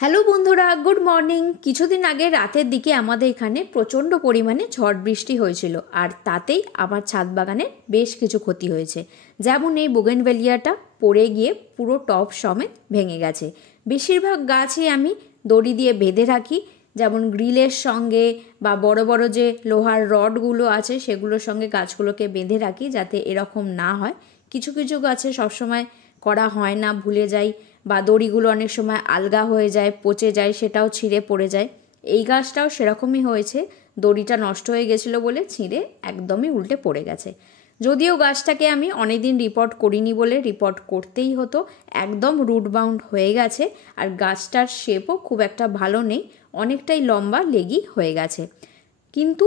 Hello বন্ধুরা, good morning. কিছুদিন আগে রাতের দিকে আমাদের এখানে প্রচণ্ড পরিমাণে ঝড় বৃষ্টি হয়েছিল, আর তাতেই আমার ছাদ বাগানের বেশ কিছু ক্ষতি হয়েছে। যেমন এই বোগেনভেলিয়াটা পড়ে গিয়ে পুরো টব সমেত ভেঙে গেছে। বেশিরভাগ গাছই আমি দড়ি দিয়ে বেঁধে রাখি, যেমন গ্রিলের সঙ্গে বা বড় বড় যে লোহার রডগুলো আছে সেগুলোর সঙ্গে গাছগুলোকে বেঁধে রাখি, যাতে এরকম না হয়। কিছু কিছু গাছে সবসময় করা হয় না, ভুলে যাই, বা দড়িগুলো অনেক সময় আলগা হয়ে যায়, পচে যায়, সেটাও ছিঁড়ে পড়ে যায়। এই গাছটাও সেরকমই হয়েছে, দড়িটা নষ্ট হয়ে গেছিলো বলে ছিঁড়ে একদমই উল্টে পড়ে গেছে। যদিও গাছটাকে আমি অনেকদিন রিপোর্ট করিনি বলে রিপোর্ট করতেই হতো, একদম রুট বাউন্ড হয়ে গেছে, আর গাছটার শেপও খুব একটা ভালো নেই, অনেকটাই লম্বা লেগি হয়ে গেছে। কিন্তু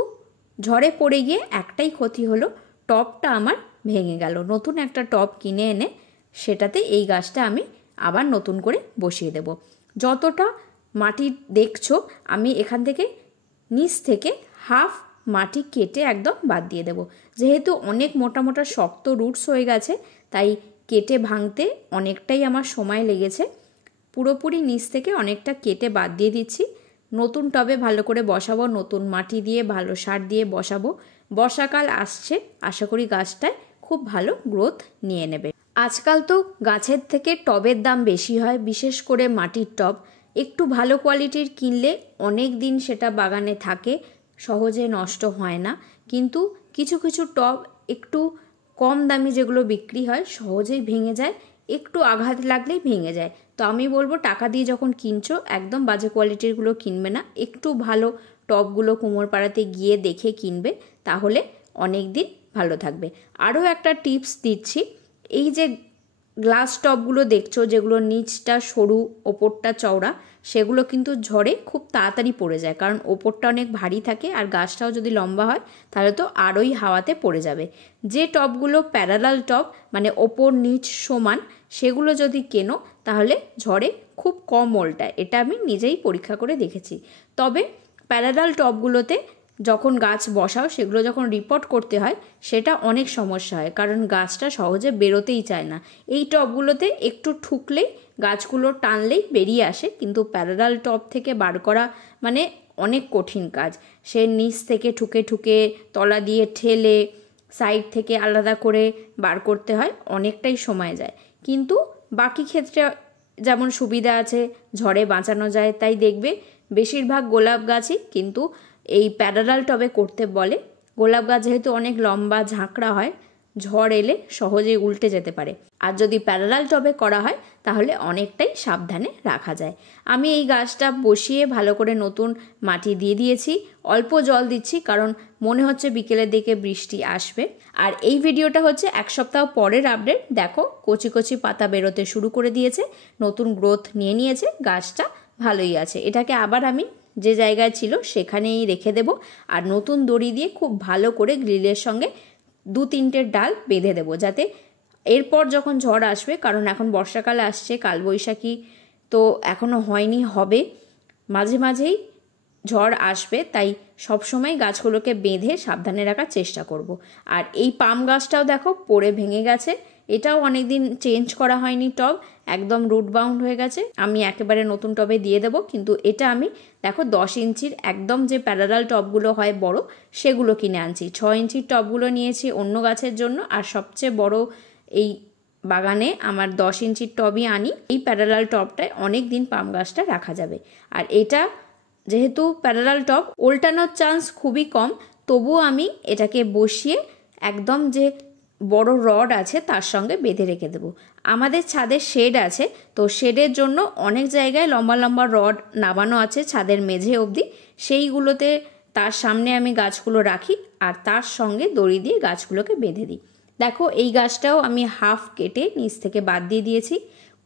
ঝড়ে পড়ে গিয়ে একটাই ক্ষতি হলো, টবটা আমার ভেঙে গেল। নতুন একটা টব কিনে এনে সেটাতে এই গাছটা আমি আবার নতুন করে বসিয়ে দেব। যতটা মাটি দেখছো আমি এখান থেকে নিচ থেকে হাফ মাটি কেটে একদম বাদ দিয়ে দেব। যেহেতু অনেক মোটা মোটা শক্ত রুটস হয়ে গেছে, তাই কেটে ভাঙতে অনেকটাই আমার সময় লেগেছে। পুরোপুরি নিচ থেকে অনেকটা কেটে বাদ দিয়ে দিচ্ছি। নতুন টবে ভালো করে বসাবো, নতুন মাটি দিয়ে ভালো সার দিয়ে বসাবো। বর্ষাকাল আসছে, আশা করি গাছটায় খুব ভালো গ্রোথ নিয়ে নেবে। আজকাল তো গাছের থেকে টবের দাম বেশি হয়, বিশেষ করে মাটির টব। একটু ভালো কোয়ালিটির কিনলে অনেক দিন সেটা বাগানে থাকে, সহজে নষ্ট হয় না। কিন্তু কিছু কিছু টব একটু কম দামি যেগুলো বিক্রি হয় সহজেই ভেঙে যায়, একটু আঘাত লাগলেই ভেঙে যায়। তো আমি বলবো, টাকা দিয়ে যখন কিনছো একদম বাজে কোয়ালিটিরগুলো কিনবে না, একটু ভালো টবগুলো কুমোরপাড়াতে গিয়ে দেখে কিনবে, তাহলে অনেক দিন ভালো থাকবে। আরও একটা টিপস দিচ্ছি, এই যে গ্লাস টবগুলো দেখছো যেগুলো নিচটা সরু ওপরটা চওড়া, সেগুলো কিন্তু ঝড়ে খুব তাড়াতাড়ি পড়ে যায়, কারণ ওপরটা অনেক ভারী থাকে, আর গাছটাও যদি লম্বা হয় তাহলে তো আরোই হাওয়াতে পড়ে যাবে। যে টবগুলো প্যারালাল টব, মানে ওপর নিচ সমান, সেগুলো যদি কেনো তাহলে ঝড়ে খুব কম ওল্টায়। এটা আমি নিজেই পরীক্ষা করে দেখেছি। তবে প্যারালাল টবগুলোতে যখন গাছ বসাও, সেগুলো যখন রিপোর্ট করতে হয় সেটা অনেক সমস্যা হয়, কারণ গাছটা সহজে বেরোতেই চায় না। এই টবগুলোতে একটু ঠুকলেই, গাছগুলো টানলেই বেরিয়ে আসে, কিন্তু প্যারালাল টব থেকে বার করা মানে অনেক কঠিন কাজ। সে নিচ থেকে ঠুকে ঠুকে, তলা দিয়ে ঠেলে, সাইড থেকে আলাদা করে বার করতে হয়, অনেকটাই সময় যায়। কিন্তু বাকি ক্ষেত্রে যেমন সুবিধা আছে, ঝড়ে বাঁচানো যায়, তাই দেখবে বেশিরভাগ গোলাপ গাছই কিন্তু এই প্যারালাল টবে করতে বলে। গোলাপ গাছ যেহেতু অনেক লম্বা ঝাঁকড়া হয়, ঝড় এলে সহজেই উল্টে যেতে পারে, আর যদি প্যারালাল টবে করা হয় তাহলে অনেকটাই সাবধানে রাখা যায়। আমি এই গাছটা বসিয়ে ভালো করে নতুন মাটি দিয়ে দিয়েছি, অল্প জল দিচ্ছি, কারণ মনে হচ্ছে বিকেলের দিকে বৃষ্টি আসবে। আর এই ভিডিওটা হচ্ছে এক সপ্তাহ পরের আপডেট। দেখো, কচি কচি পাতা বেরোতে শুরু করে দিয়েছে, নতুন গ্রোথ নিয়ে নিয়েছে, গাছটা ভালোই আছে। এটাকে আবার আমি যে জায়গায় ছিল সেখানেই রেখে দেব, আর নতুন দড়ি দিয়ে খুব ভালো করে গ্রিলের সঙ্গে 2-3টে ডাল বেঁধে দেবো, যাতে এরপর যখন ঝড় আসবে, কারণ এখন বর্ষাকাল আসছে, কালবৈশাখী তো এখনও হয়নি, হবে, মাঝে মাঝেই ঝড় আসবে, তাই সবসময় গাছগুলোকে বেঁধে সাবধানে রাখার চেষ্টা করব। আর এই পাম গাছটাও দেখো পড়ে ভেঙে গেছে, এটাও অনেক দিন চেঞ্জ করা হয়নি, টব একদম রুট বাউন্ড হয়ে গেছে। আমি একেবারে নতুন টবে দিয়ে দেবো, কিন্তু এটা আমি দেখো 10 ইঞ্চির একদম যে প্যারালাল টবগুলো হয় বড়, সেগুলো কিনে আনছি। 6 ইঞ্চির টবগুলো নিয়েছি অন্য গাছের জন্য, আর সবচেয়ে বড় এই বাগানে আমার 10 ইঞ্চির টবই আনি। এই প্যারালাল টবটায় অনেক দিন পাম গাছটা রাখা যাবে। আর এটা যেহেতু প্যারালাল টব, উল্টানোর চান্স খুবই কম, তবুও আমি এটাকে বসিয়ে একদম যে বড় রড আছে তার সঙ্গে বেঁধে রেখে দেবো। আমাদের ছাদে শেড আছে, তো শেডের জন্য অনেক জায়গায় লম্বা লম্বা রড নামানো আছে ছাদের মেঝে অবধি, সেইগুলোতে তার সামনে আমি গাছগুলো রাখি, আর তার সঙ্গে দড়ি দিয়ে গাছগুলোকে বেঁধে দিই। দেখো, এই গাছটাও আমি হাফ কেটে নিচ থেকে বাদ দিয়ে দিয়েছি।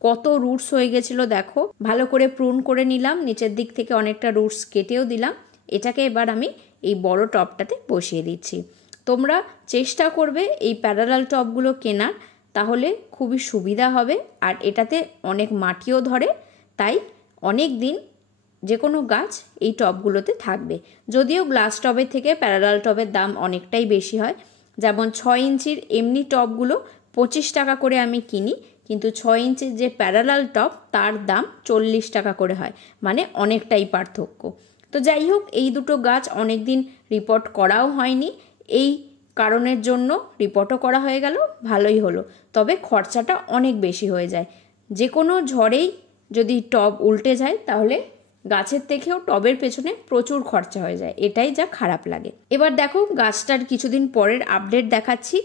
কত রুটস হয়ে গেছিলো দেখো, ভালো করে প্রুন করে নিলাম, নিচের দিক থেকে অনেকটা রুটস কেটেও দিলাম। এটাকে এবার আমি এই বড় টবটাতে বসিয়ে দিচ্ছি। তোমরা চেষ্টা করবে এই প্যারালাল টবগুলো কেনার, তাহলে খুবই সুবিধা হবে, আর এটাতে অনেক মাটিও ধরে, তাই অনেক দিন যে কোনো গাছ এই টবগুলোতে থাকবে। যদিও গ্লাস টবের থেকে প্যারালাল টবের দাম অনেকটাই বেশি হয়, যেমন 6 ইঞ্চির এমনি টবগুলো 25 টাকা করে আমি কিনি, কিন্তু 6 ইঞ্চির যে প্যারালাল টব তার দাম 40 টাকা করে হয়, মানে অনেকটাই পার্থক্য। তো যাই হোক, এই দুটো গাছ অনেক দিন রিপোর্ট করাও হয়নি, এই কারণের জন্য রিপোর্টও করা হয়ে গেল, ভালোই হলো। তবে খরচাটা অনেক বেশি হয়ে যায়। যে কোনো ঝড়েই যদি টব উল্টে যায় তাহলে গাছের থেকেও টবের পেছনে প্রচুর খরচা হয়ে যায়, এটাই যা খারাপ লাগে। এবার দেখো গাছটার কিছুদিন পরের আপডেট দেখাচ্ছি।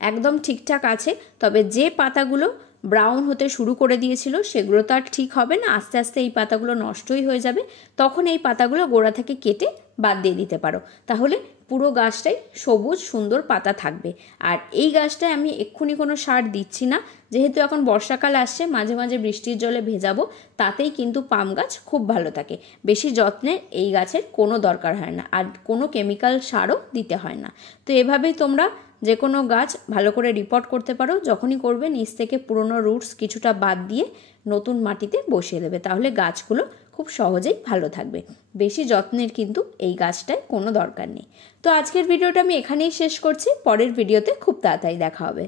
একদম ঠিকঠাক আছে, তবে যে পাতাগুলো ব্রাউন হতে শুরু করে দিয়েছিল সেগুলো তো আর ঠিক হবে না, আস্তে আস্তে এই পাতাগুলো নষ্টই হয়ে যাবে। তখন এই পাতাগুলো গোড়া থেকে কেটে বাদ দিয়ে দিতে পারো, তাহলে পুরো গাছটাই সবুজ সুন্দর পাতা থাকবে। আর এই গাছটায় আমি এক্ষুনি কোনো সার দিচ্ছি না, যেহেতু এখন বর্ষাকাল আসছে, মাঝে মাঝে বৃষ্টির জলে ভেজাবো, তাতেই কিন্তু পাম গাছ খুব ভালো থাকে। বেশি যত্নের এই গাছের কোনো দরকার হয় না, আর কোনো কেমিক্যাল সারও দিতে হয় না। তো এভাবেই তোমরা যে কোনো গাছ ভালো করে রিপোর্ট করতে পারো। যখনই করবে নিচ থেকে পুরনো রুটস কিছুটা বাদ দিয়ে নতুন মাটিতে বসিয়ে দেবে, তাহলে গাছগুলো খুব সহজেই ভালো থাকবে। বেশি যত্নের কিন্তু এই গাছটায় কোনো দরকার নেই। তো আজকের ভিডিওটা আমি এখানেই শেষ করছি, পরের ভিডিওতে খুব তাড়াতাড়ি দেখা হবে।